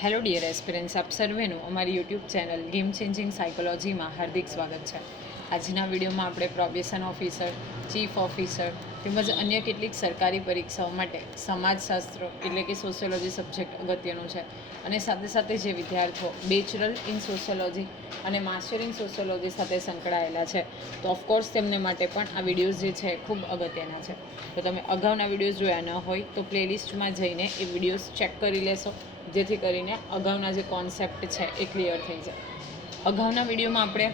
Hello dear aspirants, આપ સર્વેનું અમારી YouTube channel game changing સાયકોલોજીમાં હાર્દિક સ્વાગત છે. આજના વિડીયોમાં આપણે પ્રોબેશન ઓફિસર, ચીફ ઓફિસર તેમજ અન્ય કેટલીક સરકારી પરીક્ષાઓ માટે સમાજશાસ્ત્ર એટલે કે સોશિયોલોજી સબ્જેક્ટ અગત્યનું છે અને સાથે સાથે જે વિદ્યાર્થીઓ બેચરલ ઇન સોશિયોલોજી અને માસ્ટર ઇન સોશિયોલોજી સાથે સંકળાયેલા છે તો ઓફકોર્સ તેમને માટે પણ આ વિડીયોઝ જે છે ખૂબ અગત્યના છે. તો તમે અગાઉના વિડીયોઝ જોયા ન હોય તો પ્લેલિસ્ટમાં જઈને એ વિડીયોઝ ચેક કરી લેશો, જેથી કરીને અગાઉના જે કોન્સેપ્ટ છે એ ક્લિયર થઈ જાય. અગાઉના વિડીયોમાં આપણે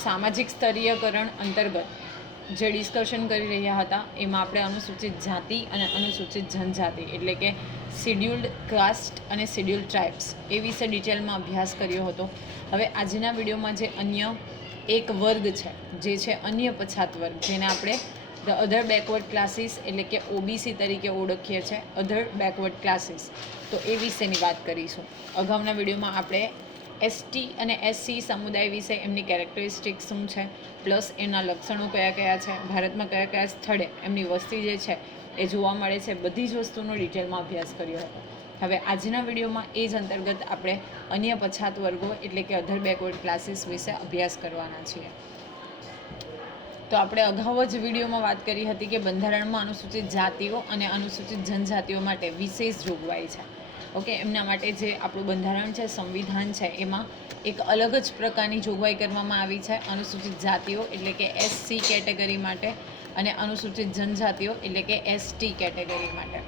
સામાજિક સ્તરીયકરણ અંતર્ગત જે ડિસ્કશન કરી રહ્યા હતા એમાં આપણે અનુસૂચિત જાતિ અને અનુસૂચિત જનજાતિ એટલે કે શિડ્યુલ્ડ કાસ્ટ અને શિડ્યુલ્ડ ટ્રાઇબ્સ એ વિશે ડિટેલમાં અભ્યાસ કર્યો હતો. હવે આજના વિડીયોમાં જે અન્ય એક વર્ગ છે જે છે અન્ય પછાત વર્ગ, જેને આપણે ધ અધર બેકવર્ડ ક્લાસીસ એટલે કે ઓબીસી તરીકે ઓળખીએ છીએ, અધર બેકવર્ડ ક્લાસીસ, તો એ વિશેની વાત કરીશું. અગાઉના વિડીયોમાં આપણે એસટી અને એસસી સમુદાય વિશે એમની કેરેક્ટરિસ્ટિક શું છે, પ્લસ એના લક્ષણો કયા કયા છે, ભારતમાં કયા કયા સ્થળે એમની વસ્તી જે છે એ જોવા મળે છે, બધી જ વસ્તુનો ડિટેલમાં અભ્યાસ કર્યો હતો. હવે આજના વિડીયોમાં એ જ અંતર્ગત આપણે અન્ય પછાત વર્ગો એટલે કે અધર બેકવર્ડ ક્લાસીસ વિશે અભ્યાસ કરવાના છીએ. તો આપણે અગાઉ જ વિડીયોમાં વાત કરી હતી કે બંધારણમાં અનુસૂચિત જાતિઓ અને અનુસૂચિત જનજાતિઓ માટે વિશેષ જોગવાઈ છે. ઓકે, એમના માટે જે આપણું બંધારણ છે, સંવિધાન છે, એમાં એક અલગ જ પ્રકારની જોગવાઈ કરવામાં આવી છે અનુસૂચિત જાતિઓ એટલે કે એસસી કેટેગરી માટે અને અનુસૂચિત જનજાતિઓ એટલે કે એસટી કેટેગરી માટે.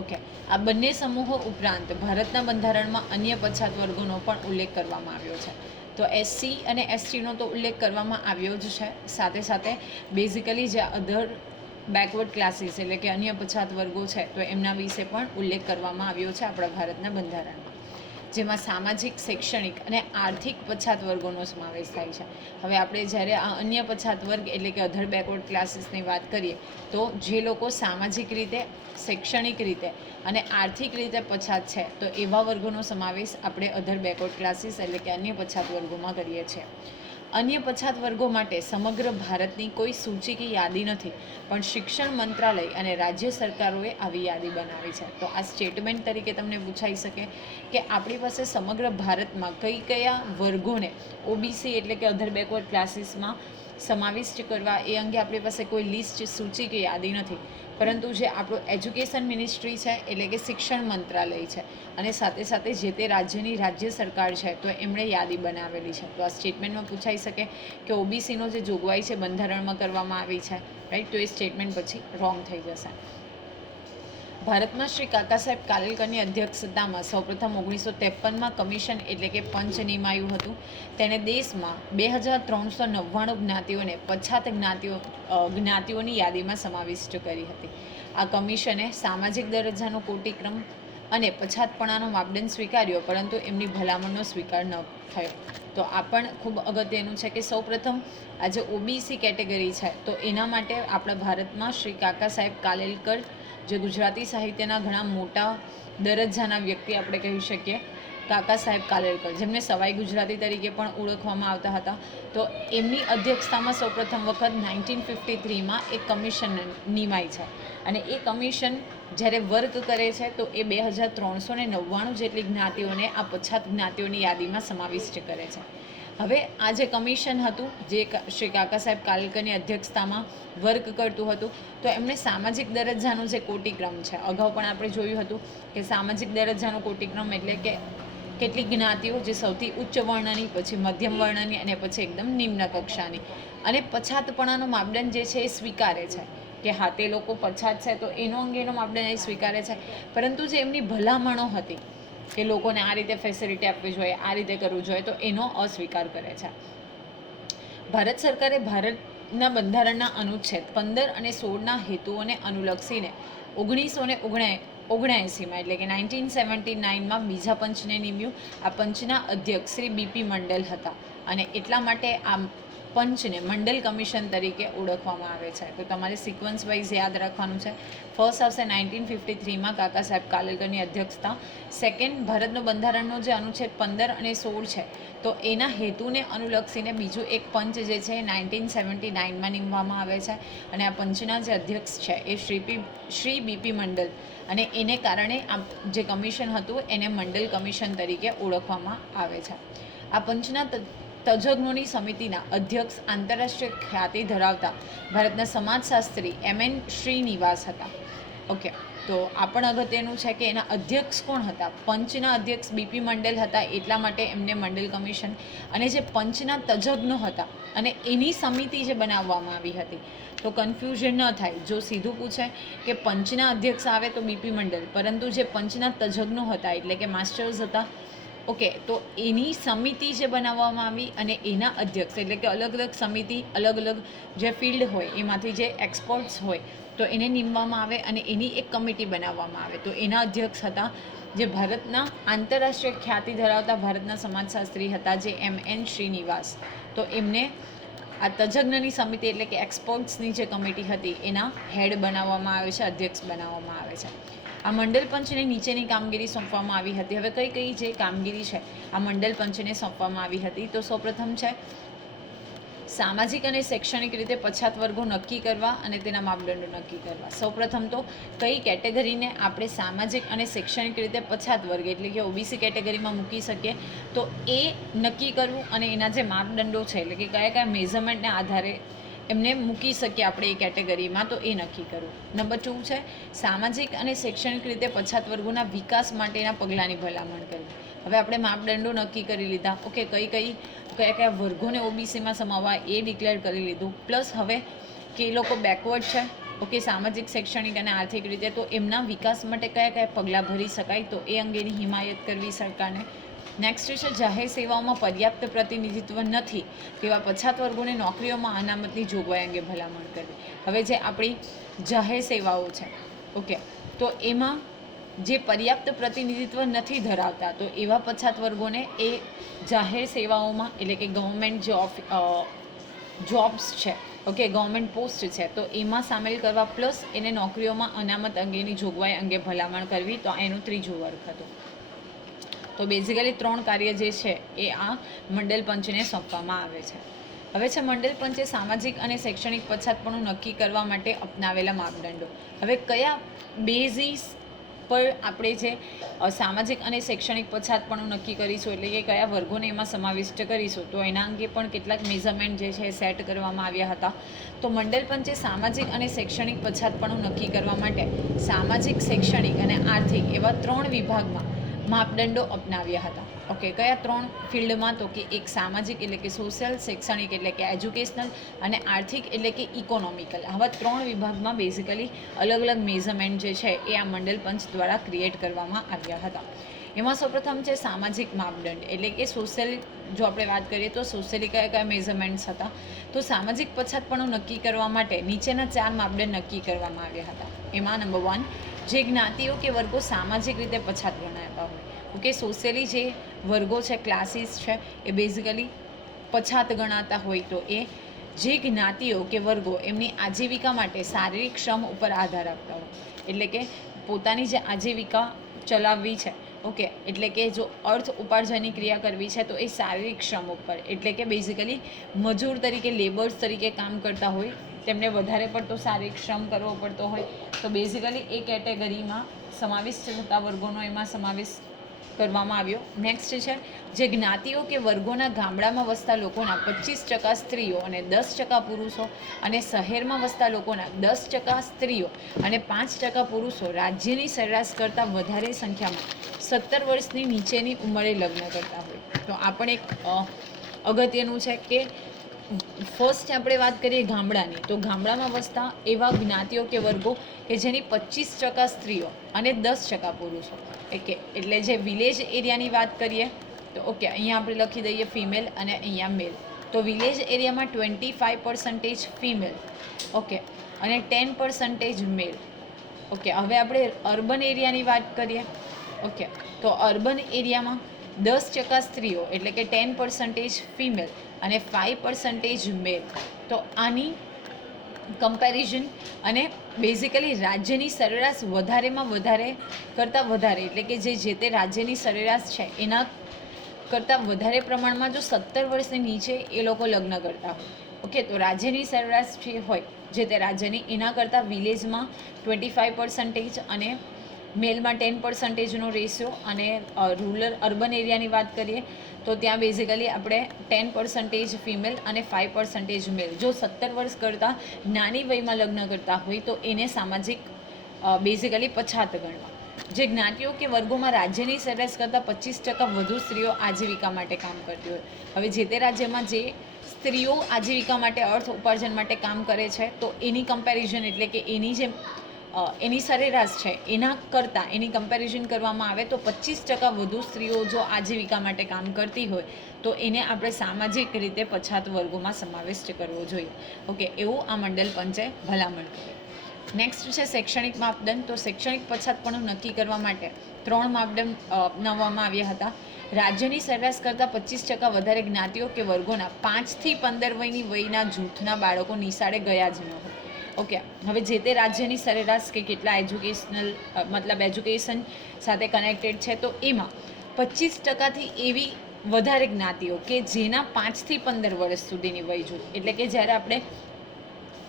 ઓકે, આ બંને સમૂહો ઉપરાંત ભારતના બંધારણમાં અન્ય પછાત વર્ગોનો પણ ઉલ્લેખ કરવામાં આવ્યો છે. તો એસસી અને એસટીનો તો ઉલ્લેખ કરવામાં આવ્યો જ છે, સાથે સાથે બેઝિકલી જે અધર બેકવર્ડ ક્લાસીસ એટલે કે અન્ય પછાત વર્ગો છે તો એમના વિશે પણ ઉલ્લેખ કરવામાં આવ્યો છે આપણા ભારતના બંધારણમાં, જેમાં સામાજિક, શૈક્ષણિક અને આર્થિક પછાત વર્ગોનો સમાવેશ થાય છે. હવે આપણે જ્યારે આ અન્ય પછાત વર્ગ એટલે કે અધર બેકવર્ડ ક્લાસીસની વાત કરીએ તો જે લોકો સામાજિક રીતે, શૈક્ષણિક રીતે અને આર્થિક રીતે પછાત છે તો એવા વર્ગોનો સમાવેશ આપણે અધર બેકવર્ડ ક્લાસીસ એટલે કે અન્ય પછાત વર્ગોમાં કરીએ છીએ. અન્ય પછાત વર્ગો માટે સમગ્ર ભારતની કોઈ સૂચિ કે યાદી નથી, પણ શિક્ષણ મંત્રાલય અને રાજ્ય સરકારોએ આવી યાદી બનાવી છે. તો આ સ્ટેટમેન્ટ તરીકે તમને પૂછાઈ શકે કે આપણી પાસે સમગ્ર ભારતમાં કયા વર્ગોને ઓબીસી એટલે કે અધર બેકવર્ડ ક્લાસીસમાં સમાવિષ્ટ કરવા એ અંગે આપણી પાસે કોઈ લિસ્ટ, સૂચિ કે યાદી નથી, પરંતુ જે આપણું એજ્યુકેશન મિનિસ્ટ્રી છે એટલે કે શિક્ષણ મંત્રાલય છે અને સાથે સાથે જે તે રાજ્યની રાજ્ય સરકાર છે તો એમણે યાદી બનાવેલી છે. તો આ સ્ટેટમેન્ટમાં પૂછાઈ શકે કે ઓબીસીનો જે જોગવાઈ છે બંધારણમાં કરવામાં આવી છે, રાઈટ, તો એ સ્ટેટમેન્ટ પછી રોંગ થઈ જશે. ભારતમાં શ્રી કાકા સાહેબ કાલેલકરની અધ્યક્ષતામાં સૌપ્રથમ 1953માં કમિશન એટલે કે પંચ નિમાયું હતું. તેણે દેશમાં 2399 જ્ઞાતિઓને પછાત જ્ઞાતિઓની યાદીમાં સમાવિષ્ટ કરી હતી. આ કમિશને સામાજિક દરજ્જાનો કોટિક્રમ અને પછાતપણાનો માપદંડ સ્વીકાર્યો, પરંતુ એમની ભલામણનો સ્વીકાર ન થયો. તો આ પણ ખૂબ અગત્યનું છે કે સૌપ્રથમ આ જે ઓબીસી કેટેગરી છે તો એના માટે આપણા ભારતમાં શ્રી કાકા સાહેબ કાલેલકર, જે ગુજરાતી સાહિત્યના ઘણા મોટા દરજ્જાના વ્યક્તિ આપણે કહી શકીએ, કાકા સાહેબ કાલેલકર, જેમને સવાઈ ગુજરાતી તરીકે પણ ઓળખવામાં આવતા હતા, તો એમની અધ્યક્ષતામાં સૌપ્રથમ વખત 1953માં એક કમિશન નિમાય છે અને એ કમિશન જ્યારે વર્ક કરે છે તો એ 2399 જેટલી જ્ઞાતિઓને આ પછાત જ્ઞાતિઓની યાદીમાં સમાવિષ્ટ કરે છે. હવે આ જે કમિશન હતું જે શ્રી કાકા સાહેબ કાલેલકરની અધ્યક્ષતામાં વર્ક કરતું હતું, તો એમણે સામાજિક દરજ્જાનો જે કોટિક્રમ છે, અગાઉ પણ આપણે જોયું હતું કે સામાજિક દરજ્જાનો કોટિક્રમ એટલે કે કેટલીક જ્ઞાતિઓ જે સૌથી ઉચ્ચ વર્ણની, પછી મધ્યમ વર્ણની અને પછી એકદમ નિમ્ન કક્ષાની, અને પછાતપણાનો માપદંડ જે છે એ સ્વીકારે છે કે હા તે લોકો પછાત છે તો એનો અંગેનો માપદંડ એ સ્વીકારે છે, પરંતુ જે એમની ભલામણો હતી કે લોકોને આ રીતે ફેસિલિટી આપવી જોઈએ, આ રીતે કરવું જોઈએ, તો એનો અસ્વીકાર કરે છે. ભારત સરકારે ભારતના બંધારણના અનુચ્છેદ 15 અને 16ના હેતુઓને અનુલક્ષીને 1979માં એટલે કે 1979માં બીજા પંચને નિમ્યું. આ પંચના અધ્યક્ષ શ્રી બીપી મંડલ હતા અને એટલા માટે આ પંચને મંડલ કમિશન તરીકે ઓળખવામાં આવે છે. તો તમારે સિક્વન્સ વાઇઝ યાદ રાખવાનું છે. ફર્સ્ટ આવશે 1953માં કાકા સાહેબ કાલેલકરની અધ્યક્ષતા. સેકન્ડ, ભારતનું બંધારણનો જે અનુચ્છેદ 15 અને 16 છે તો એના હેતુને અનુલક્ષીને બીજું એક પંચ જે છે 1979માં નીમવામાં આવે છે અને આ પંચના જે અધ્યક્ષ છે એ શ્રી બીપી મંડલ, અને એને કારણે આ જે કમિશન હતું એને મંડલ કમિશન તરીકે ઓળખવામાં આવે છે. આ પંચના તજજ્ઞોની સમિતિના અધ્યક્ષ આંતરરાષ્ટ્રીય ખ્યાતિ ધરાવતા ભારતના સમાજશાસ્ત્રી MN શ્રીનિવાસ હતા. ઓકે, તો આ પણ અગત્યનું છે કે એના અધ્યક્ષ કોણ હતા? પંચના અધ્યક્ષ બીપી મંડલ હતા, એટલા માટે એમને મંડલ કમિશન. અને જે પંચના તજજ્ઞો હતા અને એની સમિતિ જે બનાવવામાં આવી હતી, તો કન્ફ્યુઝન ન થાય. જો સીધું પૂછે કે પંચના અધ્યક્ષ આવે તો બીપી મંડલ, પરંતુ જે પંચના તજજ્ઞો હતા એટલે કે માસ્ટર્સ હતા, ઓકે, તો એની સમિતિ જે બનાવવામાં આવી અને એના અધ્યક્ષ એટલે કે અલગ અલગ સમિતિ, અલગ અલગ જે ફિલ્ડ હોય એમાંથી જે એક્સપર્ટ્સ હોય તો એને નીમવામાં આવે અને એની એક કમિટી બનાવવામાં આવે. તો એના અધ્યક્ષ હતા જે ભારતના આંતરરાષ્ટ્રીય ખ્યાતિ ધરાવતા ભારતના સમાજશાસ્ત્રી હતા જે MN શ્રીનિવાસ. તો એમને આ તજજ્ઞની સમિતિ એટલે કે એક્સપર્ટ્સની જે કમિટી હતી એના હેડ બનાવવામાં આવે છે, અધ્યક્ષ બનાવવામાં આવે છે. આ મંડળ પંચને નીચેની કામગીરી સોંપવામાં આવી હતી. હવે કઈ કઈ જે કામગીરી છે આ મંડળ પંચને સોંપવામાં આવી હતી, તો સૌપ્રથમ છે સામાજિક અને શૈક્ષણિક રીતે પછાત વર્ગો નક્કી કરવા અને તેના માપદંડો નક્કી કરવા. સૌપ્રથમ તો કઈ કેટેગરીને આપણે સામાજિક અને શૈક્ષણિક રીતે પછાત વર્ગ એટલે કે ઓબીસી કેટેગરીમાં મૂકી શકીએ તો એ નક્કી કરવું અને એના જે માપદંડો છે એટલે કે કયા કયા મેઝરમેન્ટને આધારે એમને મૂકી શકીએ આપણે એ કેટેગરીમાં, તો એ નક્કી કરવું. નંબર 2 છે સામાજિક અને શૈક્ષણિક રીતે પછાત વર્ગોના વિકાસ માટેના પગલાંની ભલામણ કરવી. હવે આપણે માપદંડો નક્કી કરી લીધા, ઓકે, કયા કયા વર્ગોને ઓબીસીમાં સમાવવા એ ડિક્લેર કરી લીધું. પ્લસ હવે કે એ લોકો બેકવર્ડ છે, ઓકે, સામાજિક, શૈક્ષણિક અને આર્થિક રીતે, તો એમના વિકાસ માટે કયા કયા પગલાં ભરી શકાય તો એ અંગેની હિમાયત કરવી સરકારને. નેક્સ્ટ છે જાહેર સેવાઓમાં પર્યાપ્ત પ્રતિનિધિત્વ નથી તેવા પછાત વર્ગોને નોકરીઓમાં અનામતની જોગવાઈ અંગે ભલામણ કરવી. હવે જે આપણી જાહેર સેવાઓ છે, ઓકે, તો એમાં જે પર્યાપ્ત પ્રતિનિધિત્વ નથી ધરાવતા તો એવા પછાત વર્ગોને એ જાહેર સેવાઓમાં એટલે કે ગવર્મેન્ટ જે જોબ્સ છે, ઓકે, ગવર્મેન્ટ પોસ્ટ છે તો એમાં સામેલ કરવા, પ્લસ એને નોકરીઓમાં અનામત અંગેની જોગવાઈ અંગે ભલામણ કરવી. તો એનું ત્રીજું વર્ગ હતું. તો બેઝિકલી 3 કાર્ય જે છે એ આ મંડળ પંચને સોંપવામાં આવે છે. હવે છે મંડળ પંચે સામાજિક અને શૈક્ષણિક પછાતપણું નક્કી કરવા માટે અપનાવેલા માપદંડો. હવે કયા બેઝિસ પર આપણે જે સામાજિક અને શૈક્ષણિક પછાતપણું નક્કી કરીશું એટલે કે કયા વર્ગોને એમાં સમાવિષ્ટ કરીશું, તો એના અંગે પણ કેટલાક મેઝરમેન્ટ જે છે સેટ કરવામાં આવ્યા હતા. તો મંડળ પંચે સામાજિક અને શૈક્ષણિક પછાતપણું નક્કી કરવા માટે સામાજિક, શૈક્ષણિક અને આર્થિક એવા 3 વિભાગમાં માપદંડો અપનાવ્યા હતા. ઓકે, કયા 3 ફિલ્ડમાં? તો કે એક સામાજિક એટલે કે સોશિયલ, શૈક્ષણિક એટલે કે એજ્યુકેશનલ અને આર્થિક એટલે કે ઇકોનોમિકલ. આવા 3 વિભાગમાં બેઝિકલી અલગ અલગ મેઝરમેન્ટ જે છે એ આ મંડળ પંચ દ્વારા ક્રિએટ કરવામાં આવ્યા હતા. એમાં સૌપ્રથમ છે સામાજિક માપદંડ એટલે કે સોશિયલ. જો આપણે વાત કરીએ તો સોશિયલી કયા કયા મેઝરમેન્ટ્સ હતા, તો સામાજિક પછાતપણું નક્કી કરવા માટે નીચેના 4 માપદંડ નક્કી કરવામાં આવ્યા હતા. એમાં નંબર 1, જે જ્ઞાતિઓ કે વર્ગો સામાજિક રીતે પછાત ગણાતા હોય, ઓકે, સોશિયલી જે વર્ગો છે, ક્લાસીસ છે, એ બેઝિકલી પછાત ગણાતા હોય તો એ જે જ્ઞાતિઓ કે વર્ગો એમની આજીવિકા માટે શારીરિક શ્રમ ઉપર આધાર રાખતા હોય, એટલે કે પોતાની જે આજીવિકા ચલાવવી છે, ઓકે, એટલે કે જો અર્થ ઉપાર્જનની ક્રિયા કરવી છે તો એ શારીરિક શ્રમ ઉપર એટલે કે બેઝિકલી મજૂર તરીકે, લેબર્સ તરીકે કામ કરતા હોય, તેમને વધારે પડતો શારીરિક શ્રમ કરવો પડતો હોય, તો બેઝિકલી એ કેટેગરીમાં સમાવિષ્ટ થતા વર્ગોનો એમાં સમાવેશ કરવામાં આવ્યો. નેક્સ્ટ છે જે જ્ઞાતિઓ કે વર્ગોના ગામડામાં વસતા લોકોના 25% સ્ત્રીઓ અને 10% પુરુષો અને શહેરમાં વસતા લોકોના 10% સ્ત્રીઓ અને 5% પુરુષો રાજ્યની સરેરાશ કરતાં વધારે સંખ્યામાં 17 વર્ષની નીચેની ઉંમરે લગ્ન કરતા હોય. તો આ પણ એક અગત્યનું છે કે ફર્સ્ટ આપણે વાત કરીએ ગામડાની, તો ગામડામાં વસતા એવા જ્ઞાતિઓ કે વર્ગો કે જેની 25% સ્ત્રીઓ અને 10% પુરુષો, ઓકે, એટલે જે વિલેજ એરિયાની વાત કરીએ તો ઓકે, અહીંયા આપણે લખી દઈએ ફિમેલ અને અહીંયા મેલ. તો વિલેજ એરિયામાં 25% ફિમેલ, ઓકે, અને 10% મેલ. ઓકે, હવે આપણે અર્બન એરિયાની વાત કરીએ, ઓકે, તો અર્બન એરિયામાં 10% સ્ત્રીઓ એટલે કે 10% ફિમેલ અને 5% મેલ. તો આની કમ્પેરિઝન અને બેઝિકલી રાજ્યની સરેરાશ વધારેમાં વધારે કરતાં વધારે એટલે કે જે તે રાજ્યની સરેરાશ છે એના કરતાં વધારે પ્રમાણમાં જો 17 વર્ષની નીચે એ લોકો લગ્ન કરતા હોય. ઓકે, તો રાજ્યની સરેરાશ જે હોય જે તે રાજ્યની એના કરતાં વિલેજમાં 25% અને મેલમાં 10%નો રેશિયો, અને રૂરલ અર્બન એરિયાની વાત કરીએ તો ત્યાં બેઝિકલી આપણે 10% ફિમેલ અને 5% મેલ. જો 17 વર્ષ કરતાં નાની વયમાં લગ્ન કરતા હોય તો એને સામાજિક બેઝિકલી પછાત ગણવા. જે જ્ઞાતિઓ કે વર્ગોમાં રાજ્યની સરેરાશ કરતાં 25% વધુ સ્ત્રીઓ આજીવિકા માટે કામ કરતી હોય. હવે જે તે રાજ્યમાં જે સ્ત્રીઓ આજીવિકા માટે અર્થ ઉપાર્જન માટે કામ કરે છે તો એની કમ્પેરિઝન એટલે કે એની સરેરાશ છે એના કરતાં એની કમ્પેરિઝન કરવામાં આવે તો 25% વધુ સ્ત્રીઓ જો આજીવિકા માટે કામ કરતી હોય તો એને આપણે સામાજિક રીતે પછાત વર્ગોમાં સમાવેશ કરવો જોઈએ. ઓકે, એવું આ મંડળ પંચે ભલામણ કરી. નેક્સ્ટ છે શૈક્ષણિક માપદંડ. તો શૈક્ષણિક પછાતપણું નક્કી કરવા માટે 3 માપદંડ અપનાવવામાં આવ્યા હતા. રાજ્યની સરેરાશ કરતાં 25% વધારે જ્ઞાતિઓ કે વર્ગોના 5 થી 15 વયના જૂથના બાળકો નિશાળે ગયા જ ન હોય. ઓકે, હવે જે તે રાજ્યની સરેરાશ કે કેટલા એજ્યુકેશન સાથે કનેક્ટેડ છે તો એમાં 25%થી એવી વધારે જ્ઞાતિઓ કે જેના 5 થી 15 વર્ષ સુધીની વય જૂથ એટલે કે જ્યારે આપણે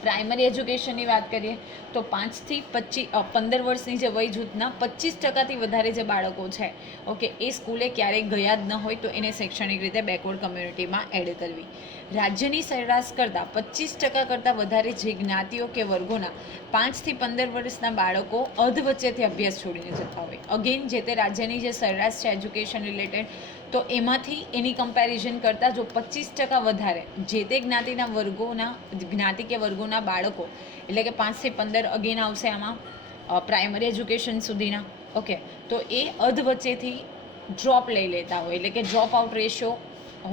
પ્રાઇમરી એજ્યુકેશનની વાત કરીએ તો 5 થી 15 વર્ષની જે વય જૂથના 25%થી વધારે જે બાળકો છે ઓકે એ સ્કૂલે ક્યારેય ગયા જ ન હોય તો એને શૈક્ષણિક રીતે બેકવર્ડ કમ્યુનિટીમાં એડ કરવી. રાજ્યની સરેરાશ કરતાં 25% કરતાં વધારે જે જ્ઞાતિઓ કે વર્ગોના 5 થી 15 વર્ષના બાળકો અધવચ્ચેથી અભ્યાસ છોડીને જતા હોય. અગેન જે તે રાજ્યની જે સરેરાશ છે એજ્યુકેશન રિલેટેડ તો એમાંથી એની કમ્પેરિઝન કરતાં જો 25% વધારે જે તે જ્ઞાતિ કે વર્ગોના બાળકો એટલે કે 5 થી 15 અગેન આવશે આમાં પ્રાઇમરી એજ્યુકેશન સુધીના. ઓકે, તો એ અધવચ્ચેથી ડ્રોપ લઈ લેતા હોય એટલે કે ડ્રોપ આઉટ રેશિયો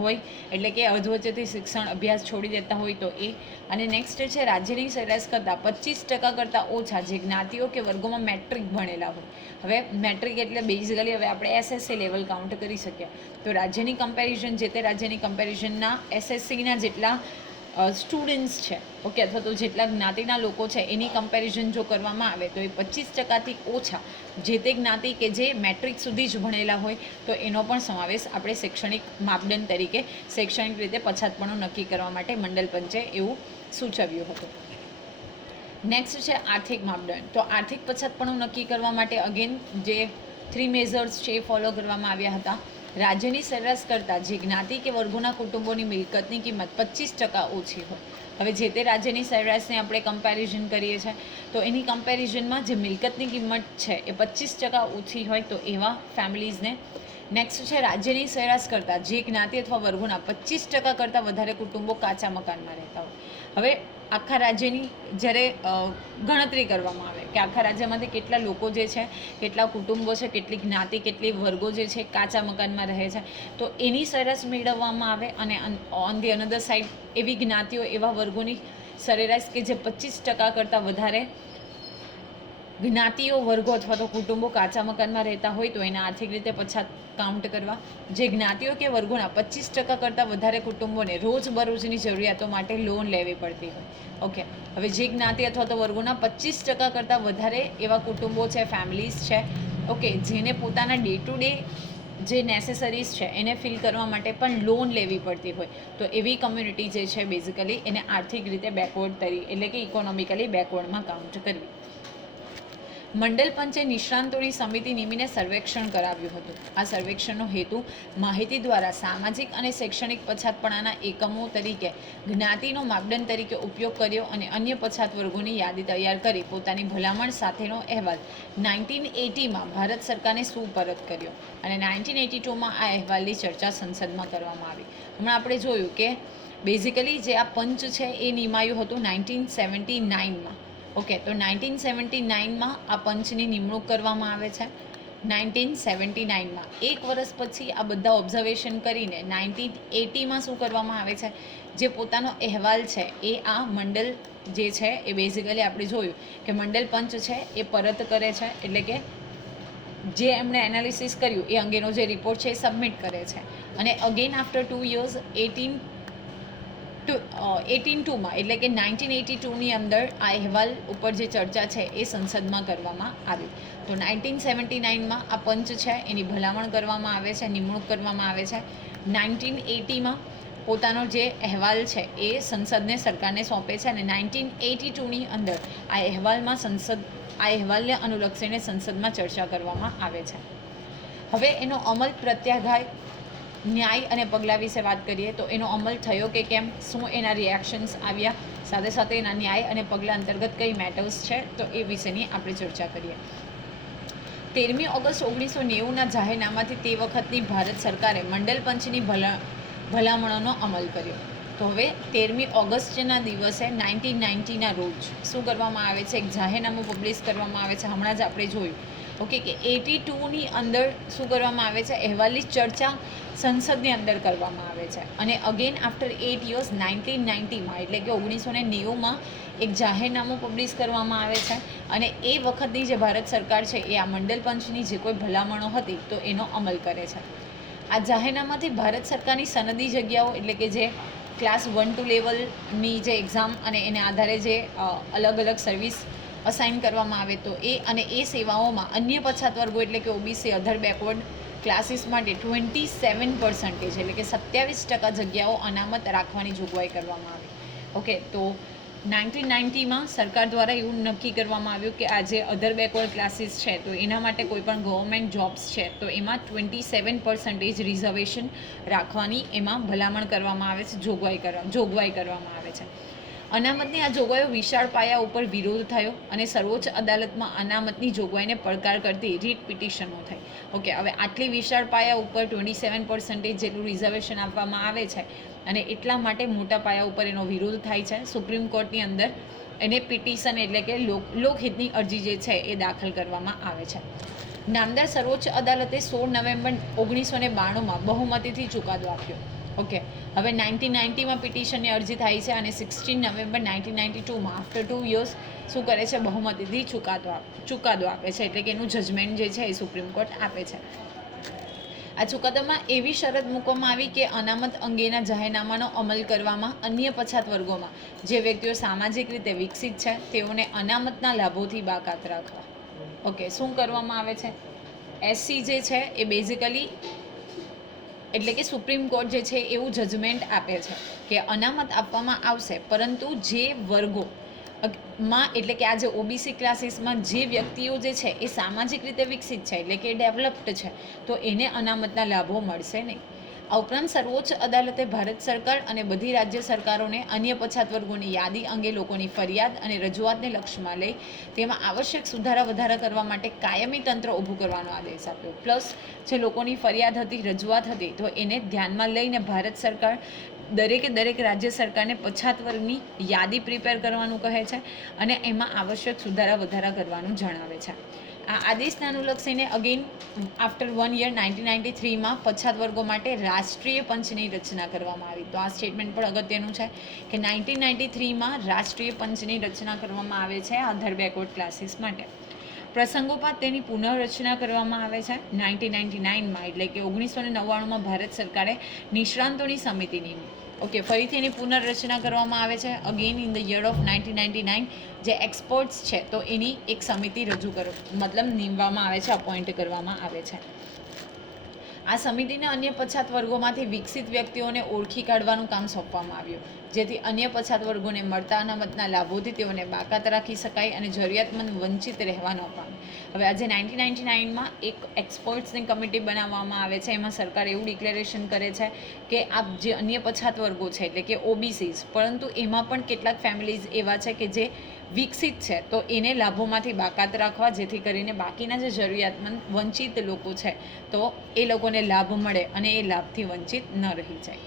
હોય એટલે કે અધવચ્ચેથી શિક્ષણ અભ્યાસ છોડી દેતા હોય તો એ. અને નેક્સ્ટ છે રાજ્યની સરેરાશ કરતાં 25% કરતાં ઓછા જે જ્ઞાતિઓ કે વર્ગોમાં મેટ્રિક ભણેલા હોય. હવે મેટ્રિક એટલે બેઝિકલી હવે આપણે એસએસસી લેવલ કાઉન્ટ કરી શકીએ તો રાજ્યની કમ્પેરિઝન જે તે રાજ્યની કમ્પેરિઝનના એસએસસીના જેટલા સ્ટુડન્ટ્સ છે ઓકે અથવા તો જેટલા જ્ઞાતિના લોકો છે એની કમ્પેરિઝન જો કરવામાં આવે તો એ 25%થી ઓછા જે તે જ્ઞાતિ કે જે મેટ્રિક સુધી જ ભણેલા હોય તો એનો પણ સમાવેશ આપણે શૈક્ષણિક માપદંડ તરીકે શૈક્ષણિક રીતે પછાતપણું નક્કી કરવા માટે મંડળ પંચે એવું સૂચવ્યું હતું. નેક્સ્ટ છે આર્થિક માપદંડ. તો આર્થિક પછાતપણું નક્કી કરવા માટે અગેન જે 3 મેઝર્સ છે એ ફોલો કરવામાં આવ્યા હતા. રાજ્યની સરેરાશ કરતાં જે જ્ઞાતિ કે વર્ગોના કુટુંબોની મિલકતની કિંમત 25% ઓછી હોય. હવે જે તે રાજ્યની સરેરાશને આપણે કમ્પેરિઝન કરીએ છીએ તો એની કમ્પેરિઝનમાં જે મિલકતની કિંમત છે એ 25% ઓછી હોય તો એવા ફેમિલીઝને. નેક્સ્ટ છે રાજ્યની સરેરાશ કરતાં જે જ્ઞાતિ અથવા વર્ગોના 25% કરતાં વધારે કુટુંબો કાચા મકાનમાં રહેતા હોય. હવે આખા રાજ્યની જ્યારે ગણતરી કરવામાં આવે કે આખા રાજ્યમાંથી કેટલા લોકો જે છે કેટલા કુટુંબો છે કેટલી જ્ઞાતિ કેટલી વર્ગો જે છે કાચા મકાનમાં રહે છે તો એની સરેરાશ મેળવવામાં આવે અને ઓન ધી અનધર સાઈડ એવી જ્ઞાતિઓ એવા વર્ગોની સરેરાશ કે જે 25% કરતાં વધારે જ્ઞાતિઓ વર્ગો અથવા તો કુટુંબો કાચા મકાનમાં રહેતા હોય તો એના આર્થિક રીતે પછાત કાઉન્ટ કરવા. જે જ્ઞાતિઓ કે વર્ગોના 25% કરતાં વધારે કુટુંબોને રોજબરોજની જરૂરિયાતો માટે લોન લેવી પડતી હોય. ઓકે, હવે જે જ્ઞાતિ અથવા તો વર્ગોના 25% કરતાં વધારે એવા કુટુંબો છે ફેમિલીઝ છે ઓકે જેને પોતાના ડે ટુ ડે જે નેસેસરીઝ છે એને ફિલ કરવા માટે પણ લોન લેવી પડતી હોય તો એવી કમ્યુનિટી જે છે બેઝિકલી એને આર્થિક રીતે બેકવર્ડ એટલે કે ઇકોનોમિકલી બેકવર્ડમાં કાઉન્ટ કરવી. મંડળ પંચે નિષ્ણાંતોની સમિતિ નિમીને સર્વેક્ષણ કરાવ્યું હતું. આ સર્વેક્ષણનો હેતુ માહિતી દ્વારા સામાજિક અને શૈક્ષણિક પછાતપણાના એકમો તરીકે જ્ઞાતિનો માપદંડ તરીકે ઉપયોગ કર્યો અને અન્ય પછાત વર્ગોની યાદી તૈયાર કરી પોતાની ભલામણ સાથેનો અહેવાલ 1980માં ભારત સરકારને સુપરત કર્યો અને 1982માં આ અહેવાલની ચર્ચા સંસદમાં કરવામાં આવી. હમણાં આપણે જોયું કે બેઝિકલી જે આ પંચ છે એ નિમાયું હતું 1979માં. ઓકે, તો 1979માં આ પંચની નિમણૂક કરવામાં આવે છે. 1979માં 1 વર્ષ પછી આ બધા ઓબ્ઝર્વેશન કરીને 1980માં શું કરવામાં આવે છે જે પોતાનો અહેવાલ છે એ આ મંડળ જે છે એ બેઝિકલી આપણે જોયું કે મંડળ પંચ છે એ પરત કરે છે એટલે કે જે એમણે એનાલિસિસ કર્યું એ અંગેનો જે રિપોર્ટ છે એ સબમિટ કરે છે અને અગેન આફ્ટર 2 years 1882માં એટલે કે 1982ની અંદર આ અહેવાલ ઉપર જે ચર્ચા છે એ સંસદમાં કરવામાં આવી. તો 1979માં આ પંચ છે એની ભલામણ કરવામાં આવે છે, નિમણૂક કરવામાં આવે છે. 1980માં પોતાનો જે અહેવાલ છે એ સંસદને સરકારને સોંપે છે અને 1982ની અંદર આ અહેવાલને અનુલક્ષીને સંસદમાં ચર્ચા કરવામાં આવે છે. હવે એનો અમલ પ્રત્યાઘાત ન્યાય અને પગલાં વિશે વાત કરીએ તો એનો અમલ થયો કે કેમ, શું એના રિએક્શન્સ આવ્યા, સાથે સાથે એના ન્યાય અને પગલાં અંતર્ગત કઈ મેટર્સ છે તો એ વિશેની આપણે ચર્ચા કરીએ. 13મી ઓગસ્ટ 1990ના જાહેરનામાથી તે વખતની ભારત સરકારે મંડલ પંચની ભલામણોનો અમલ કર્યો. તો હવે 13મી ઓગસ્ટના દિવસે 1990ના રોજ શું કરવામાં આવે છે, એક જાહેરનામું પબ્લિશ કરવામાં આવે છે. હમણાં જ આપણે જોયું ઓકે કે 82ની અંદર શું કરવામાં આવે છે, અહેવાલની ચર્ચા સંસદની અંદર કરવામાં આવે છે અને અગેન આફ્ટર 8 years 1990માં એટલે કે 1990માં એક જાહેરનામું પબ્લિશ કરવામાં આવે છે અને એ વખતની જે ભારત સરકાર છે એ આ મંડલ પંચની જે કોઈ ભલામણો હતી તો એનો અમલ કરે છે. આ જાહેરનામાથી ભારત સરકારની સનદી જગ્યાઓ એટલે કે જે ક્લાસ 1-2 લેવલની જે એક્ઝામ અને એને આધારે જે અલગ અલગ સર્વિસ અસાઇન કરવામાં આવે તો એ અને એ સેવાઓમાં અન્ય પછાત વર્ગો એટલે કે ઓબીસી અધર બેકવર્ડ ક્લાસીસ માટે 27% એટલે કે 27% જગ્યાઓ અનામત રાખવાની જોગવાઈ કરવામાં આવી. ઓકે, તો 1990માં સરકાર દ્વારા એવું નક્કી કરવામાં આવ્યું કે આ જે અધર બેકવર્ડ ક્લાસીસ છે તો એના માટે કોઈ પણ ગવર્મેન્ટ જોબ્સ છે તો એમાં 27% રિઝર્વેશન રાખવાની એમાં ભલામણ કરવામાં આવે છે, જોગવાઈ કરવામાં આવે છે. અનામતની આ જોગવાઈઓ વિશાળ પાયા ઉપર વિરોધ થયો અને સર્વોચ્ચ અદાલતમાં અનામતની જોગવાઈને પડકાર કરતી રીટ પિટિશનો થઈ. ઓકે, હવે આટલી વિશાળ પાયા ઉપર 27% જેટલું રિઝર્વેશન આપવામાં આવે છે અને એટલા માટે મોટા પાયા ઉપર એનો વિરોધ થાય છે. સુપ્રીમ કોર્ટની અંદર એને પિટિશન એટલે કે લોકહિતની અરજી જે છે એ દાખલ કરવામાં આવે છે. નામદાર સર્વોચ્ચ અદાલતે 16 નવેમ્બર 1992માં બહુમતીથી ચુકાદો આપ્યો. ઓકે, હવે 1990માં પિટિશનની અરજી થાય છે અને 16 નવેમ્બર 1992માં આફ્ટર 2 years શું કરે છે, બહુમતીથી ચુકાદો આપે છે એટલે કે એનું જજમેન્ટ જે છે એ સુપ્રીમ કોર્ટ આપે છે. આ ચુકાદામાં એવી શરત મૂકવામાં આવી કે અનામત અંગેના જાહેરનામાનો અમલ કરવામાં અન્ય પછાત વર્ગોમાં જે વ્યક્તિઓ સામાજિક રીતે વિકસિત છે તેઓને અનામતના લાભોથી બાકાત રાખવા. ઓકે, શું કરવામાં આવે છે, એસસી જે છે એ બેઝિકલી એટલે કે સુપ્રીમ કોર્ટ જે છે એવું જજમેન્ટ આપે છે કે અનામત આપવામાં આવશે પરંતુ જે વર્ગો માં એટલે કે આ જે ઓબીસી ક્લાસીસમાં જે વ્યક્તિઓ જે છે એ સામાજિક રીતે વિકસિત છે એટલે કે ડેવલપ્ડ છે તો એને અનામતના લાભો મળશે નહીં. આ ઉપરાંત સર્વોચ્ચ અદાલતે ભારત સરકાર અને બધી રાજ્ય સરકારોને અન્ય પછાત વર્ગોની યાદી અંગે લોકોની ફરિયાદ અને રજૂઆતને લક્ષ્યમાં લઈ તેમાં આવશ્યક સુધારા વધારા કરવા માટે કાયમી તંત્ર ઊભું કરવાનો આદેશ આપ્યો. પ્લસ જે લોકોની ફરિયાદ હતી, રજૂઆત હતી તો એને ધ્યાનમાં લઈને ભારત સરકાર દરેક રાજ્ય સરકારને પછાત વર્ગની યાદી પ્રિપેર કરવાનું કહે છે અને એમાં આવશ્યક સુધારા વધારા કરવાનું જણાવે છે. આ આદેશને અનુલક્ષીને અગેન આફ્ટર 1 year 1993માં પછાત વર્ગો માટે રાષ્ટ્રીય પંચની રચના કરવામાં આવી. તો આ સ્ટેટમેન્ટ પણ અગત્યનું છે કે 1993માં રાષ્ટ્રીય પંચની રચના કરવામાં આવે છે અધર બેકવર્ડ ક્લાસીસ માટે. પ્રસંગોપાત તેની પુનઃરચના કરવામાં આવે છે 1999માં એટલે કે 1999માં ભારત સરકારે નિષ્ણાંતોની સમિતિની ઓકે ફરીથી એની પુનર્રચના કરવામાં આવે છે again in the year of 1999 જે એક્સપર્ટ્સ છે તો એની એક સમિતિ નીમવામાં આવે છે, અપોઇન્ટ કરવામાં આવે છે. આ સમિતિને અન્ય પછાત વર્ગોમાંથી વિકસિત વ્યક્તિઓને ઓળખી કાઢવાનું કામ સોંપવામાં આવ્યું જેથી અન્ય પછાત વર્ગોને મળતા અનામતના લાભોથી તેઓને બાકાત રાખી શકાય અને જરૂરિયાતમંદ વંચિત રહેવા ન પામે. હવે આજે 1999માં એક એક્સપર્ટ્સની કમિટી બનાવવામાં આવે છે. એમાં સરકાર એવું ડિક્લેરેશન કરે છે કે આ જે અન્ય પછાત વર્ગો છે એટલે કે ઓબીસીસ પરંતુ એમાં પણ કેટલાક ફેમિલીઝ એવા છે કે જે વિકસિત છે તો એને લાભોમાંથી બાકાત રાખવા જેથી કરીને બાકીના જે જરૂરિયાતમંદ વંચિત લોકો છે તો એ લોકોને લાભ મળે અને એ લાભથી વંચિત ન રહી જાય.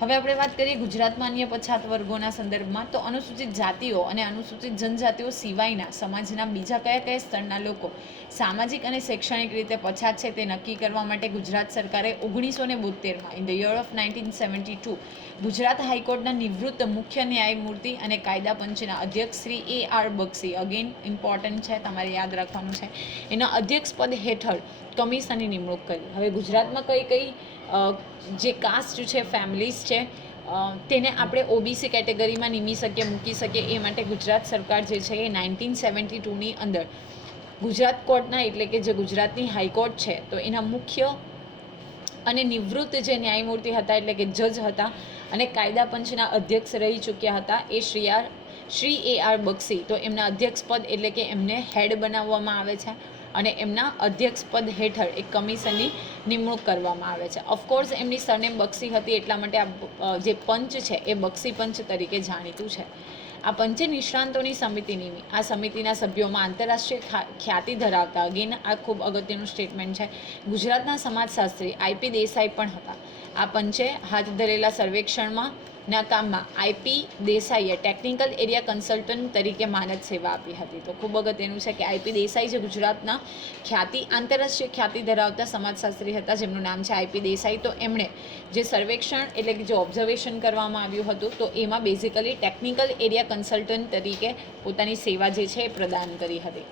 હવે આપણે વાત કરીએ ગુજરાતમાં અન્ય પછાત વર્ગોના સંદર્ભમાં, તો અનુસૂચિત જાતિઓ અને અનુસૂચિત જનજાતિઓ સિવાયના સમાજના બીજા કયા કયા સ્તરના લોકો સામાજિક અને શૈક્ષણિક રીતે પછાત છે તે નક્કી કરવા માટે ગુજરાત સરકારે 1972માં in the year of 1972 Gujarat હાઈકોર્ટના નિવૃત્ત મુખ્ય ન્યાયમૂર્તિ અને કાયદા પંચના અધ્યક્ષ શ્રી A.R. બક્ષી, અગેન ઇમ્પોર્ટન્ટ છે, તમારે યાદ રાખવાનું છે, એના અધ્યક્ષ પદ હેઠળ કમિશનની નિમણૂક કરી. હવે ગુજરાતમાં કઈ કઈ જે કાસ્ટ છે, ફેમિલીઝ છે, તેને આપણે ઓબીસી કેટેગરીમાં નિમી શકીએ, મૂકી શકીએ, એ માટે ગુજરાત સરકાર જે છે એ 1972ની અંદર ગુજરાત કોર્ટના, એટલે કે જે ગુજરાતની હાઈકોર્ટ છે, તો એના મુખ્ય અને નિવૃત્ત જે ન્યાયમૂર્તિ હતા, એટલે કે જજ હતા અને કાયદા પંચના અધ્યક્ષ રહી ચૂક્યા હતા એ શ્રી A.R. બક્ષી, તો એમના અધ્યક્ષ પદ એટલે કે એમને હેડ બનાવવામાં આવે છે અને એમના અધ્યક્ષ પદ હેઠળ એક કમિશનની નિમણૂક કરવામાં આવે છે. ઓફકોર્સ એમની સરનેમ બક્ષી હતી એટલા માટે આ જે પંચ છે એ બક્ષી પંચ તરીકે જાણીતું છે. આ પંચે નિષ્ણાંતોની સમિતિ નિમી. આ સમિતિના સભ્યોમાં આંતરરાષ્ટ્રીય ખ્યાતિ ધરાવતા, અગેન આ ખૂબ અગત્યનું સ્ટેટમેન્ટ છે, ગુજરાતના સમાજશાસ્ત્રી I.P. દેસાઈ પણ હતા. આ પંચે હાથ ધરેલા સર્વેક્ષણમાં ના કામમાં I.P. દેસાઈએ ટેકનિકલ એરિયા કન્સલ્ટન્ટ તરીકે માનદ સેવા આપી હતી. તો ખૂબ અગત્યનું છે કે I.P. દેસાઈ જે ગુજરાતના આંતરરાષ્ટ્રીય ખ્યાતિ ધરાવતા સમાજશાસ્ત્રી હતા, જેમનું નામ છે I.P. દેસાઈ, તો એમણે જે સર્વેક્ષણ એટલે કે જે ઓબ્ઝર્વેશન કરવામાં આવ્યું હતું, તો એમાં બેઝિકલી ટેકનિકલ એરિયા કન્સલ્ટન્ટ તરીકે પોતાની સેવા જે છે એ પ્રદાન કરી હતી.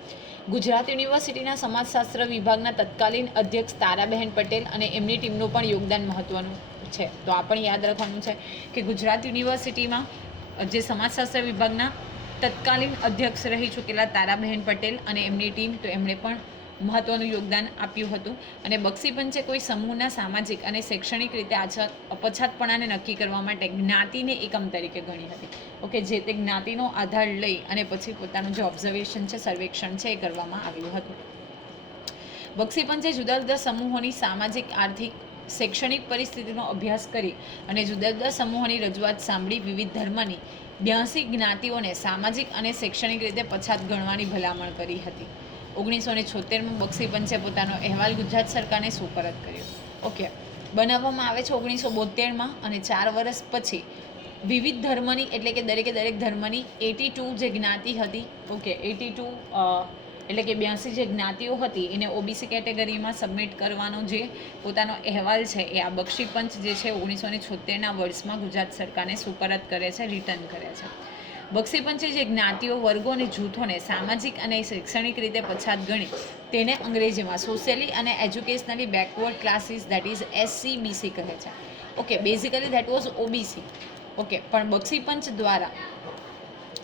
ગુજરાત યુનિવર્સિટીના સમાજશાસ્ત્ર વિભાગના તત્કાલીન અધ્યક્ષ તારાબહેન પટેલ અને એમની ટીમનું પણ યોગદાન મહત્વનું છે. તો આ પણ યાદ રાખવાનું છે કે ગુજરાત યુનિવર્સિટીમાં જે સમાજશાસ્ત્ર વિભાગના તત્કાલીન અધ્યક્ષ રહી ચૂકેલા તારાબહેન પટેલ અને એમની ટીમ, તો એમણે પણ મહત્વનું યોગદાન આપ્યું હતું. અને બક્ષી પંચે કોઈ સમૂહના સામાજિક અને શૈક્ષણિક રીતે પછાતપણાને નક્કી કરવા માટે જ્ઞાતિને એકમ તરીકે ગણી હતી. ઓકે, જે તે જ્ઞાતિનો આધાર લઈ અને પછી પોતાનું જે ઓબ્ઝર્વેશન છે, સર્વેક્ષણ છે, એ કરવામાં આવ્યું હતું. બક્ષી પંચે જુદા જુદા સમૂહોની સામાજિક, આર્થિક, શૈક્ષણિક પરિસ્થિતિનો અભ્યાસ કરી અને જુદા જુદા સમૂહોની રજૂઆત સાંભળી વિવિધ ધર્મની 82 જ્ઞાતિઓને સામાજિક અને શૈક્ષણિક રીતે પછાત ગણવાની ભલામણ કરી હતી. 1976માં બક્ષી પંચે પોતાનો અહેવાલ ગુજરાત સરકારને સુપરત કર્યો. ઓકે, બનાવવામાં આવે છે 1972માં અને 4 વર્ષ પછી વિવિધ ધર્મની, એટલે કે દરેક ધર્મની 82 જે જ્ઞાતિ હતી, ઓકે, 82 એટલે કે 82 જે જ્ઞાતિઓ હતી એને ઓબીસી કેટેગરીમાં સબમિટ કરવાનો જે પોતાનો અહેવાલ છે એ આ બક્ષી પંચ જે છે 1976ના વર્ષમાં ગુજરાત સરકારને સુપરત કરે છે, રિટર્ન કરે છે. બક્ષી પંચે જે જ્ઞાતિઓ, વર્ગો અને જૂથોને સામાજિક અને શૈક્ષણિક રીતે પછાત ગણી તેને અંગ્રેજીમાં સોશિયલી અને educationally backward classes, that is SCBC કહે છે. Okay, basically that was OBC. Okay, પણ બક્ષી પંચ દ્વારા,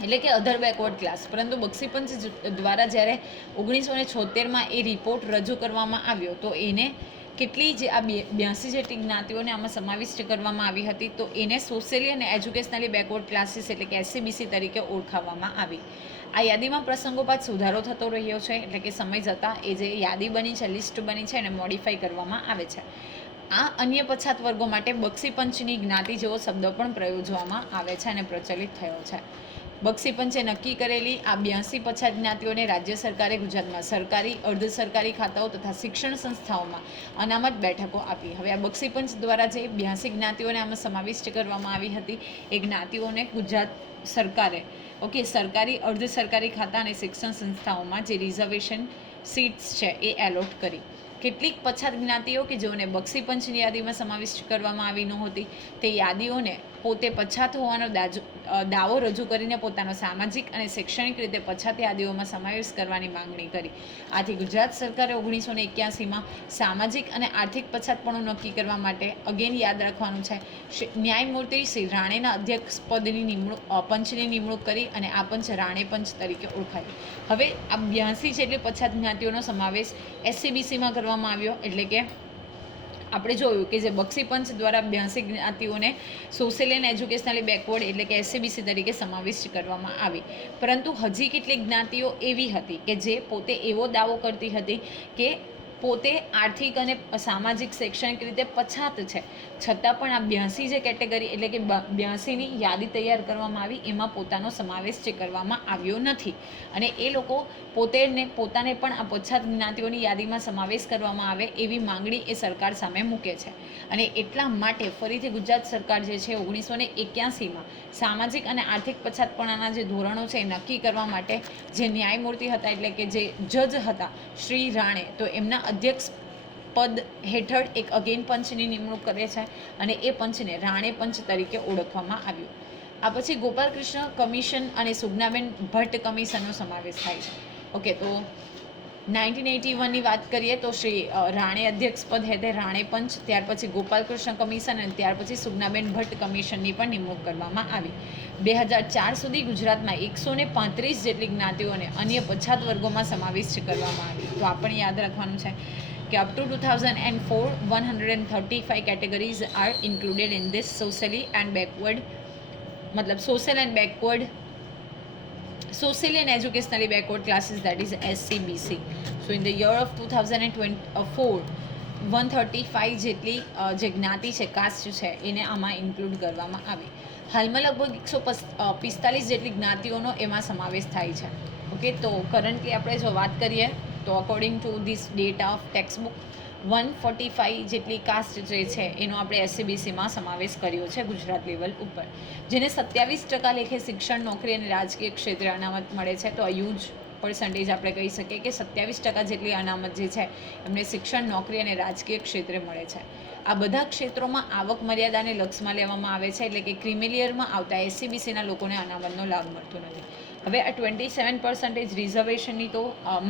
એટલે કે અધર બેકવર્ડ ક્લાસ, પરંતુ બક્ષી પંચ દ્વારા જ્યારે 1976માં એ રિપોર્ટ રજૂ કરવામાં આવ્યો, તો એને કેટલી જે આ 82 જેટલી જ્ઞાતિઓને આમાં સમાવિષ્ટ કરવામાં આવી હતી, તો એને સોશિયલી અને એજ્યુકેશનલી બેકવર્ડ ક્લાસીસ એટલે કે SCBC તરીકે ઓળખાવવામાં આવી. આ યાદીમાં પ્રસંગોપાત સુધારો થતો રહ્યો છે, એટલે કે સમય જતાં એ જે યાદી બની છે, લિસ્ટ બની છે, એને મોડિફાઈ કરવામાં આવે છે. આ અન્ય પછાત વર્ગો માટે બક્ષી પંચની જ્ઞાતિ જેવો શબ્દ પણ પ્રયોજવામાં આવે છે અને પ્રચલિત થયો છે. બક્ષી પંચે નક્કી કરેલી આ 82 પછાત જ્ઞાતિઓને રાજ્ય સરકારે ગુજરાતમાં સરકારી, અર્ધ સરકારી ખાતાઓ તથા શિક્ષણ સંસ્થાઓમાં અનામત બેઠકો આપી. હવે આ બક્ષી પંચ દ્વારા જે 82 જ્ઞાતિઓને આમાં સમાવિષ્ટ કરવામાં આવી હતી, એ જ્ઞાતિઓને ગુજરાત સરકારે, ઓકે, સરકારી, અર્ધ સરકારી ખાતા અને શિક્ષણ સંસ્થાઓમાં જે રિઝર્વેશન સીટ્સ છે એ એલોટ કરી. કેટલીક પછાત જ્ઞાતિઓ કે જેઓને બક્ષી પંચની યાદીમાં સમાવિષ્ટ કરવામાં આવી નહોતી, તે યાદીઓને પોતે પછાત હોવાનો દાવો રજૂ કરીને પોતાનો સામાજિક અને શૈક્ષણિક રીતે પછાત યાદીઓમાં સમાવેશ કરવાની માંગણી કરી. આથી ગુજરાત સરકારે 1981માં સામાજિક અને આર્થિક પછાતપણું નક્કી કરવા માટે, અગેન યાદ રાખવાનું છે, ન્યાયમૂર્તિ શ્રી રાણેના અધ્યક્ષ પદની પંચની નિમણૂક કરી અને આ પંચ રાણે પંચ તરીકે ઓળખાયું. હવે આ 82 જેટલી પછાત જ્ઞાતિઓનો સમાવેશ SCBCમાં કરવામાં આવ્યો, એટલે કે આપણે જોયું કે જે બક્ષી પંચ દ્વારા 82 જ્ઞાતિઓને સોશિયલ એન્ડ એજ્યુકેશનલી બેકવર્ડ એટલે કે SCBC તરીકે સમાવિષ્ટ કરવામાં આવી. પરંતુ હજી કેટલીક જ્ઞાતિઓ એવી હતી કે જે પોતે એવો દાવો કરતી હતી કે પોતે આર્થિક અને સામાજિક શૈક્ષણિક રીતે પછાત છે, છતાં પણ આ 82 જે કેટેગરી એટલે કે 82ની યાદી તૈયાર કરવામાં આવી એમાં પોતાનો સમાવેશ જે કરવામાં આવ્યો નથી. અને એ લોકો પોતાને પણ આ પછાત જ્ઞાતિઓની યાદીમાં સમાવેશ કરવામાં આવે એવી માંગણી એ સરકાર સામે મૂકે છે. અને એટલા માટે ફરીથી ગુજરાત સરકાર જે છે 1981માં સામાજિક અને આર્થિક પછાતપણાના જે ધોરણો છે એ નક્કી કરવા માટે જે ન્યાયમૂર્તિ હતા એટલે કે જે જજ હતા શ્રી રાણે, તો એમના અધ્યક્ષ પદ હેઠળ એક અગેન પંચની નિમણૂક કરે છે અને એ પંચને રાણે પંચ તરીકે ઓળખવામાં આવ્યું. આ પછી ગોપાલકૃષ્ણ કમિશન અને સુગનાબેન ભટ્ટ કમિશનનો સમાવેશ થાય છે. ઓકે, તો 1981ની વાત કરીએ તો શ્રી રાણે અધ્યક્ષ પદ હેઠે રાણે પંચ, ત્યાર પછી ગોપાલકૃષ્ણ કમિશન અને ત્યાર પછી સુગનાબેન ભટ્ટ કમિશનની પણ નિમણૂક કરવામાં આવી. 2004 સુધી ગુજરાતમાં 135 જેટલી જ્ઞાતિઓને અન્ય પછાત વર્ગોમાં સમાવિષ્ટ કરવામાં આવી. તો આ પણ યાદ રાખવાનું છે કે up to 2004 135 categories are included in this socially and educationally backward classes, that is SCBC. So in the year of 2024 135 જેટલી જે જ્ઞાતિ છે, કાસ્ટ છે, એને આમાં ઇન્ક્લુડ કરવામાં આવી. હાલમાં લગભગ 145 જેટલી જ્ઞાતિઓનો એમાં સમાવેશ થાય છે. ઓકે, તો કરન્ટલી આપણે જો વાત કરીએ તો according to this data of text book 145 જેટલી કાસ્ટ જે છે એનો આપણે SCBCમાં સમાવેશ કર્યો છે ગુજરાત લેવલ ઉપર, જેને 27% લેખે શિક્ષણ, નોકરી અને રાજકીય ક્ષેત્રે અનામત મળે છે. તો આ હ્યુજ પર્સન્ટેજ આપણે કહી શકીએ કે 27% જેટલી અનામત જે છે એમને શિક્ષણ, નોકરી અને રાજકીય ક્ષેત્રે મળે છે. આ બધા ક્ષેત્રોમાં આવક મર્યાદાને લક્ષમાં લેવામાં આવે છે, એટલે કે ક્રિમિલિયરમાં આવતા SCBCના લોકોને અનામતનો લાભ મળતો નથી. હવે આ 27% રિઝર્વેશનની તો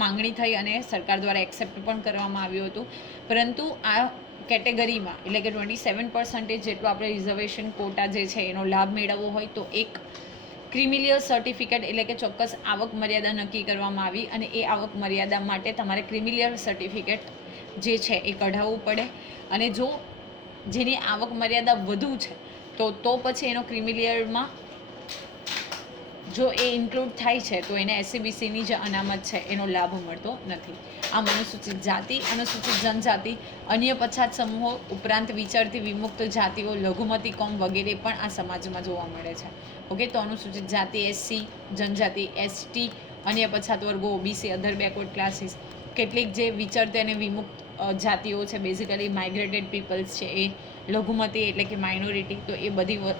માંગણી થઈ અને સરકાર દ્વારા એક્સેપ્ટ પણ કરવામાં આવ્યું હતું, પરંતુ આ કેટેગરીમાં એટલે કે 27% જેટલું આપણે રિઝર્વેશન કોટા જે છે એનો લાભ મેળવવો હોય તો એક ક્રિમિલિયર સર્ટિફિકેટ એટલે કે ચોક્કસ આવક મર્યાદા નક્કી કરવામાં આવી અને એ આવક મર્યાદા માટે તમારે ક્રિમિલિયર સર્ટિફિકેટ જે છે એ કઢાવવું પડે. અને જો જેની આવક મર્યાદા વધુ છે તો પછી એનો ક્રિમિલિયરમાં જો એ ઇન્ક્લુડ થાય છે તો એને SCBCની જે અનામત છે એનો લાભ મળતો નથી. આમ અનુસૂચિત જાતિ, અનુસૂચિત જનજાતિ, અન્ય પછાત સમૂહો ઉપરાંત વિચરતી વિમુક્ત જાતિઓ, લઘુમતી કોમ વગેરે પણ આ સમાજમાં જોવા મળે છે. ઓકે, તો અનુસૂચિત જાતિ SC, જનજાતિ ST, અન્ય પછાત વર્ગો OBC, અધર બેકવર્ડ ક્લાસીસ, કેટલીક જે વિચરતી અને વિમુક્ત જાતિઓ છે, બેઝિકલી માઇગ્રેટેડ પીપલ્સ છે, એ લઘુમતી એટલે કે માઇનોરિટી, તો એ બધી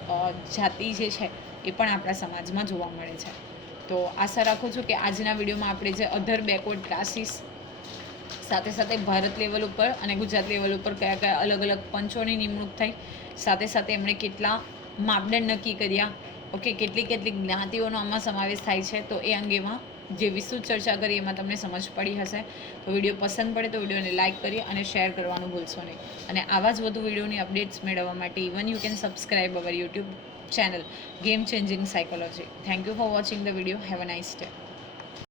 જાતિ જે છે એ પણ આપણા સમાજમાં જોવા મળે છે. તો આશા રાખું છું કે આજના વિડીયોમાં આપણે જે અધર બેકવર્ડ ક્લાસીસ સાથે સાથે ભારત લેવલ ઉપર અને ગુજરાત લેવલ ઉપર કયા કયા અલગ અલગ પંચોની નિમણૂક થઈ, સાથે સાથે એમણે કેટલા માપદંડ નક્કી કર્યા, ઓકે, કેટલી જ્ઞાતિઓનો આમાં સમાવેશ થાય છે, તો એ અંગેમાં જે વિસ્તૃત ચર્ચા કરી એમાં તમને સમજ પડી હશે. તો વિડીયો પસંદ પડે તો વિડીયોને લાઇક કરી અને શેર કરવાનું ભૂલશો નહીં. અને આવા જ વધુ વિડીયોની અપડેટ્સ મેળવવા માટે even you can subscribe our YouTube channel Game Changing Psychology. Thank you for watching the video. Have a nice day.